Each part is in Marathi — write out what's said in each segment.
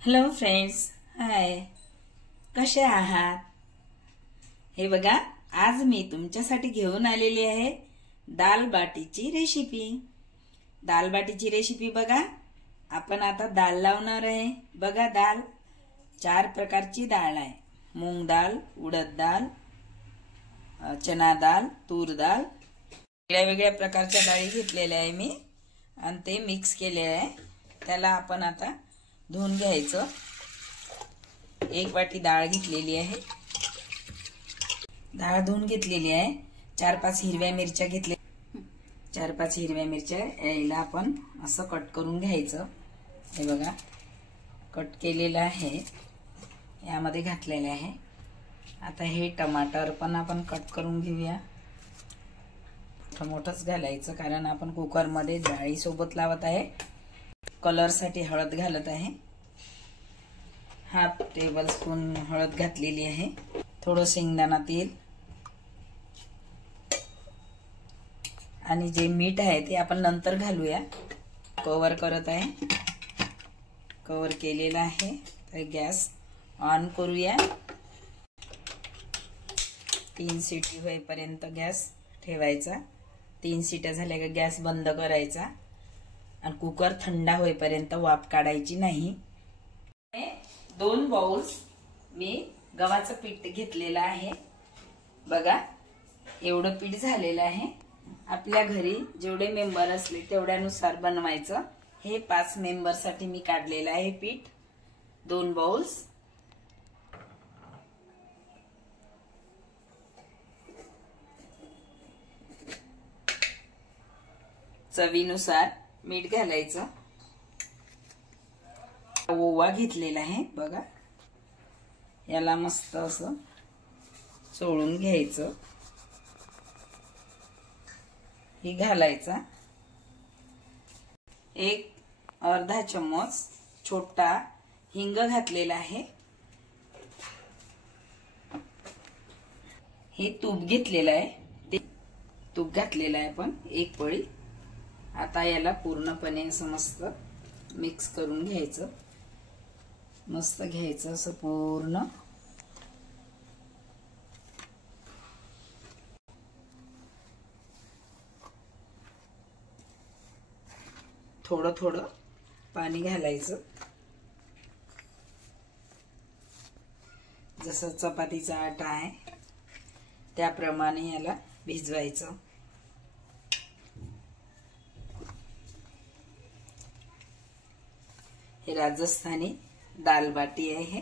हॅलो फ्रेंड्स, हाय, कसे आहात? हे बघा, आज मी तुमच्यासाठी घेऊन आलेली आहे दाल बाटीची रेसिपी। दाल बाटीची रेसिपी बघा, आपण आता दाल लावणार आहे। बघा, दाल 4 प्रकारची दाल आहे। मूंग दाल, उडद दाल, चना दाल, तूर दाल, वेगळ्या प्रकारच्या डाळी घेतलेल्या आहे मी आणि ते मिक्स केले आहे। त्याला आपण आता धुवून घ्यायचं। 1 वाटी डाळ घेतलेली आहे। डाळ धुवून घेतलेली आहे। 4-5 हिरव्या मिरच्या घेतल्या। 4-5 हिरव्या मिरच्या याला आपण असं कट करून घ्यायचं। हे बघा, कट केलेलं आहे, यामध्ये घातलेले आहे। आता हे टमाटर पण आपण कट करून घेऊया। मोठंच घालायचं, कारण आपण कुकर मध्ये डाळी सोबत लावत आहे। कलर साठी हळद घालत आहे। 1/2 टेबलस्पून हळद घातलेली आहे। थोडं शेंगदाणा तेल आणि जे मीठ आहे ते आपण नंतर घालूया। कव्हर करत आहे, कव्हर केलेला आहे। तर गॅस ऑन करूया। 3 शिटी होईपर्यंत गॅस ठेवायचा। 3 शिट्या झाल्या का गॅस बंद करायचा आणि कुकर थंड होईपर्यंत वाफ काढायची नाही। 2 बाउल्स मी गव्हाचं पीठ घेतलेलं आहे। बघा, एवढं पीठ झालेलं आहे। आपल्या घरी जेवढे मेंबर असले तेवढ्यानुसार बनवायचं। हे 5 मेंबर साठी मी काढलेलं आहे पीठ। 2 बाउल्स। चवीनुसार मीठ घालायचं। ओवा घेतलेला आहे बघा, याला मस्त असं चोळून घ्यायचं। हे घालायचा। 1 अर्धा चम्मच छोटा हिंग घातलेला आहे। हे तूप घेतलेलं आहे, ते तूप घातलेलं आहे पण 1 पळी। आता याला पूर्णपणे असं मस्त मिक्स करून घ्यायचं। मस्त घ्यायचं असं पूर्ण। थोडं थोडं पाणी घालायचं। जसं चपातीचा आटा आहे त्याप्रमाणे याला भिजवायचं। हे राजस्थानी दाल बाटी आहे।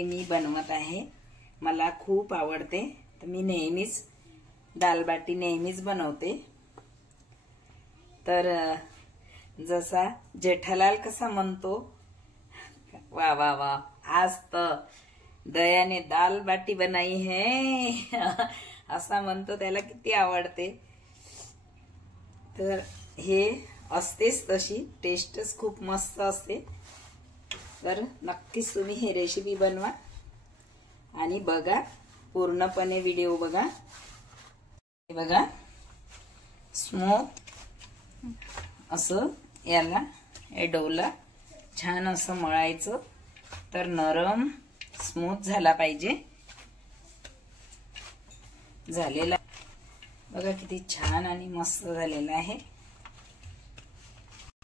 मी बनवत आहे, मला खूप आवडते, तर मी नेहमीच दाल बाटी नेहमीच बनवते। तर जसा जेठालाल कसा म्हणतो, वा वा वा, आज तर दया ने दाल बाटी बनाई है असा म्हणतो, त्याला किती आवडते। तर हे असतेच तशी, टेस्टच खूप मस्त असते। तर नक्कीच तुम्ही ही रेसिपी बनवा आणि बघा, पूर्णपणे व्हिडिओ बघा। हे बघा, स्मूथ असं याला डोला छान असं मळायचं, तर नरम स्मूथ झाला पाहिजे। झालेला बघा, किती छान आणि मस्त झालेला आहे।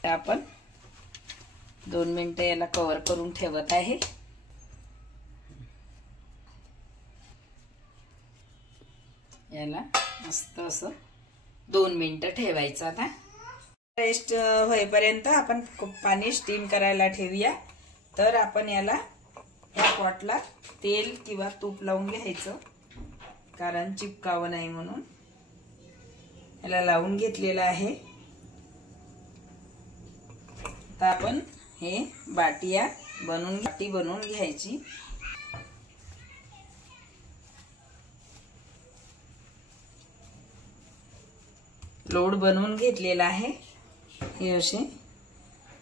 आपण 2 मिनिटं याला कव्हर करून ठेवत आहे। याला मस्त असं 2 मिनिटं ठेवायचं। आता रेस्ट होईपर्यंत आपण पाणी स्टीम करायला ठेवूया। तर आपण याला या पॉटला तेल किंवा तूप लावून घ्यायचं, कारण चिपकावं नाही म्हणून। याला लावून घेतलेलं आहे। आता आपण हे बाटी बनवून घ्यायची। लोड बनवून घेतलेला आहे। हे असे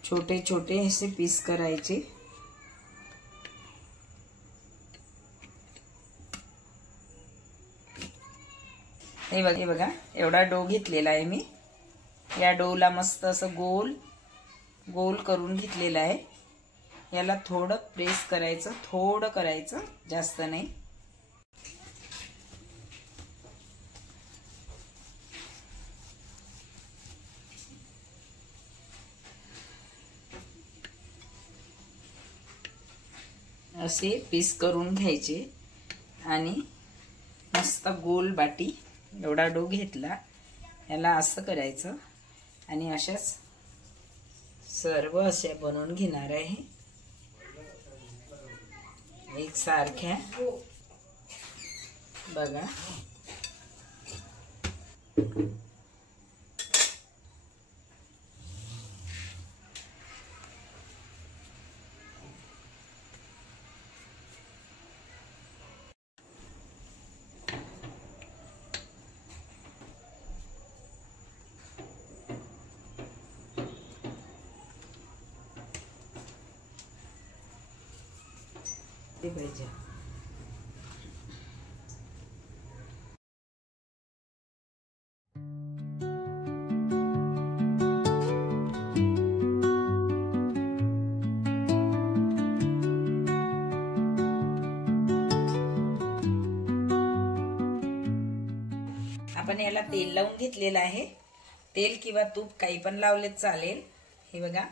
छोटे छोटे असे पीस करायचे। हे बघा, एवढा डो घेतलेला आहे मी। या डोला मस्त असं गोल गोल करून घेतलेला आहे. याला थोडं प्रेस करायचं, थोडं करायचं, जास्त नाही. असे पीस करून घ्यायचे आणि मस्त गोल बाटी एवढा डो घेतला. याला असं करायचं आणि अशाच सर्व अशा बनवून घेणार आहे. एक सारख्या बघा. ते पाहिजे. आपण याला तेल लावून घेतलेलं आहे. तेल किंवा तूप काही पण लावले चालेल. हे बघा,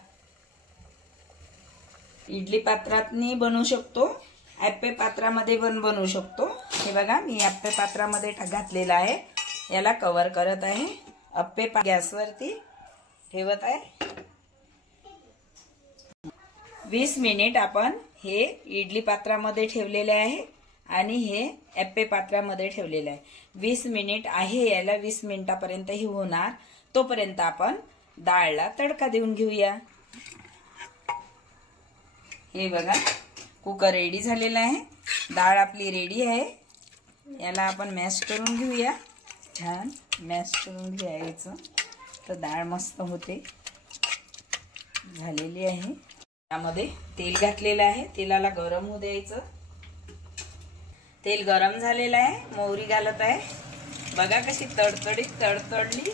इडली पात्रातनी बनवू शकतो, अप्पे पात्रामध्ये पण बनवू शकतो. हे बघा, मी अप्पे पात्रामध्ये घातलेला आहे. याला कव्हर करत आहे. अप्पे गॅसवरती ठेवत आहे. 20 मिनिट आपण हे इडली पात्रामध्ये ठेवलेले आहे आणि हे अप्पे पात्रामध्ये ठेवलेले आहे. 20 मिनिट आहे. याला 20 मिनिटापर्यंत ही होणार. तोपर्यंत आपण डाळला तडका देऊन घेऊया. हे बघा, कुकर रेडी झालेला आहे. डाळ आपली रेडी आहे. याला आपण मॅश करून घेऊया. छान मॅश करून घ्यायचं तर डाळ मस्त होते. झालेली आहे. यामध्ये तेल घातलेलं आहे. तेलाला गरम होऊ द्यायचं. तेल गरम झालेलं आहे. मोहरी घालत आहे. बघा कशी तडतडली.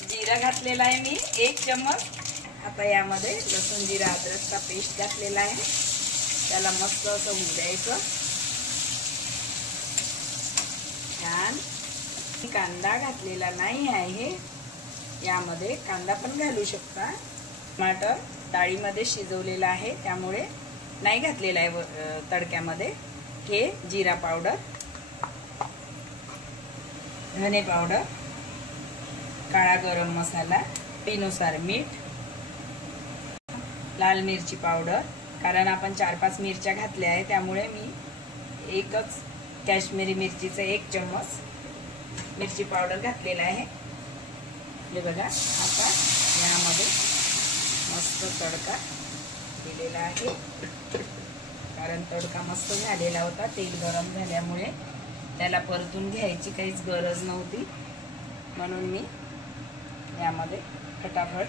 जिरा घातलेला आहे मी 1 चम्मच. आता यामध्ये लसूण जिरा अद्रकचा पेस्ट घातलेला आहे. त्याला मस्त असं होऊ द्यायचं. छान. कांदा घातलेला नाही आहे. यामध्ये कांदा पण घालू शकता. टमाटर डाळीमध्ये शिजवलेला आहे त्यामुळे नाही घातलेला आहे तडक्यामध्ये. हे जिरा पावडर, धने पावडर, काळा गरम मसाला, चवीनुसार मीठ, लाल मिरची पावडर. कारण आपण 4-5 मिरच्या घातल्या आहे त्यामुळे मी एकच काश्मीरी मिरचीचा 1 चम्मच मिरची पावडर घातलेला आहे. हे बघा, आता यामध्ये मस्त तडका दिलेला आहे. कारण तडका मस्त झालेला होता. तेल गरम झाल्यामुळे त्याला परतून घ्यायची काहीच गरज नव्हती. म्हणून मी यामध्ये फटाफट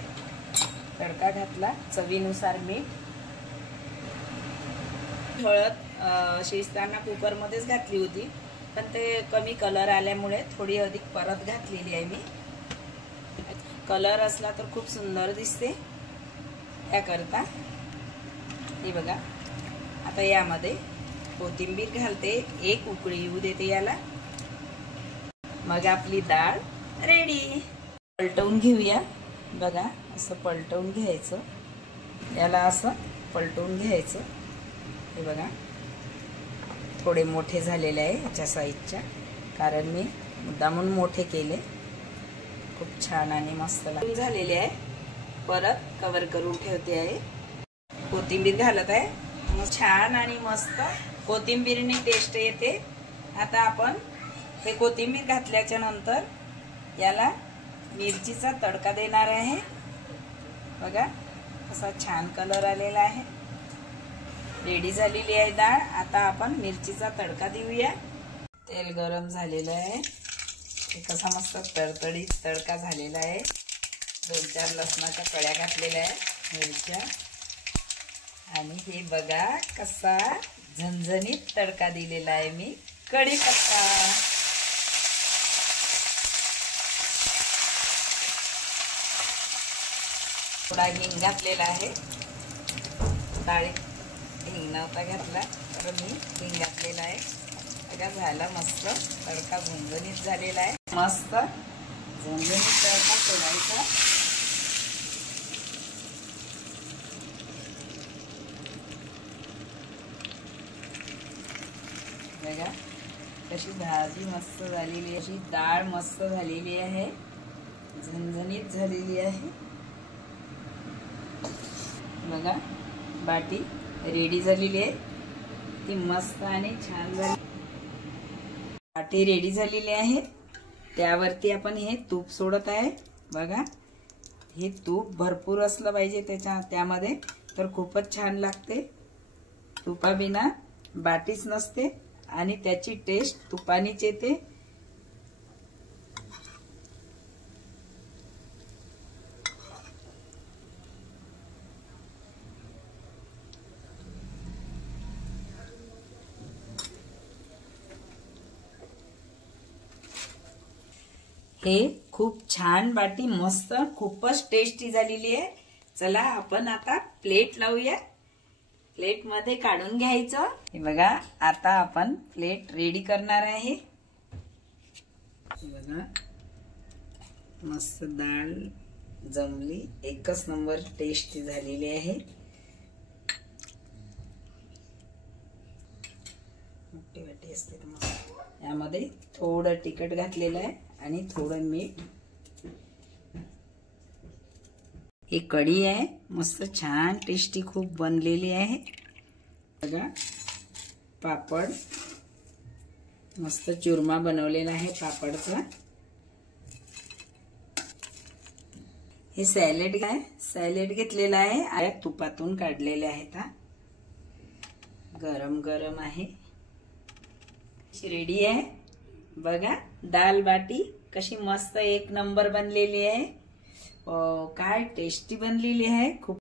तडका घातला. चवीनुसार मीठ. हळद शिजताना कुकरमध्येच घातली होती पण ते कमी कलर आल्यामुळे थोडी अधिक परत घातलेली आहे मी. कलर असला तर खूप सुंदर दिसते त्याकरता. हे बघा, आता यामध्ये कोथिंबीर घालते. 1 उकळी येऊ देते याला. मग आपली डाळ रेडी. पलटवून घेऊया. बघा, असं पलटवून घ्यायचं. याला असं पलटवून घ्यायचं. हे बघा, थोडे मोठे झालेले आहे याच्या साईजच्या. कारण मी मुद्दामून मोठे केले. खूप छान आणि मस्त झालेले आहे. परत कव्हर करून ठेवते आहे. कोथिंबीर घालत आहे. मग छान आणि मस्त कोथिंबीरने टेस्ट येते. आता आपण हे कोथिंबीर घातल्याच्या नंतर याला मिरचीचा तडका देणार आहे. बघा, असा छान कलर आलेला आहे. रेडी झालेली आहे डाळ. आता आपण मिरचीचा तडका देऊया. तेल गरम झालेलं आहे. कसा मस्त तडतडीत तडका झालेला आहे. 2-4 लसणाच्या कळ्या घातलेल्या आहेत, मिरच्या. आणि हे बघा कसा झणझणीत तडका दिलेला आहे मी. कढीपत्ता. थोडा हिंग घातलेला आहे. डाळीत हिंग नव्हता घातला तर मी हिंग घातलेला आहे. बघा झाला मस्त तडका झणझणीत झालेला आहे. मस्त झणझणीत तडका सोडायचा. बघा कशी भाजी मस्त झालेली आहे. अशी डाळ मस्त झालेली आहे, झणझणीत झालेली आहे. बघा बाटी रेडी झालेली आहे. ती मस्त आणि छान झाली. बाटी रेडी झालेली आहे. त्यावरती आपण हे तूप सोडत आहे. बघा हे तूप भरपूर असलं पाहिजे त्यामध्ये, तर खूपच छान लागते. तुपाबिना बाटीच नसते आणि त्याची टेस्ट तुपानीच येते. हे खूप छान बाटी मस्त खूपच टेस्टी झालेली आहे. चला आपण आता प्लेट लावूया. प्लेट मध्ये काढून घ्यायचं. हे बघा आता आपण प्लेट रेडी करणार आहे. बघा मस्त डाळ जमली, एकच नंबर टेस्टी झालेली आहे. मोठी वाटी असते मस्त. यामध्ये थोडं तिखट घातलेलं आहे आणि थोडं मीठ. ही कढी आहे मस्त छान टेस्टी खूप बनलेली आहे. बघा पापड मस्त चुरमा बनवलेला आहे पापडचा. हे सॅलेड आहे, सॅलेड घेतलेला आहे, तुपातून काढलेले आहेत. गरम गरम आहे. रेडी आहे. बघा दाल बाटी कशी मस्त एक नंबर बनलेली आहे. काय टेस्टी बनलेली आहे. खूप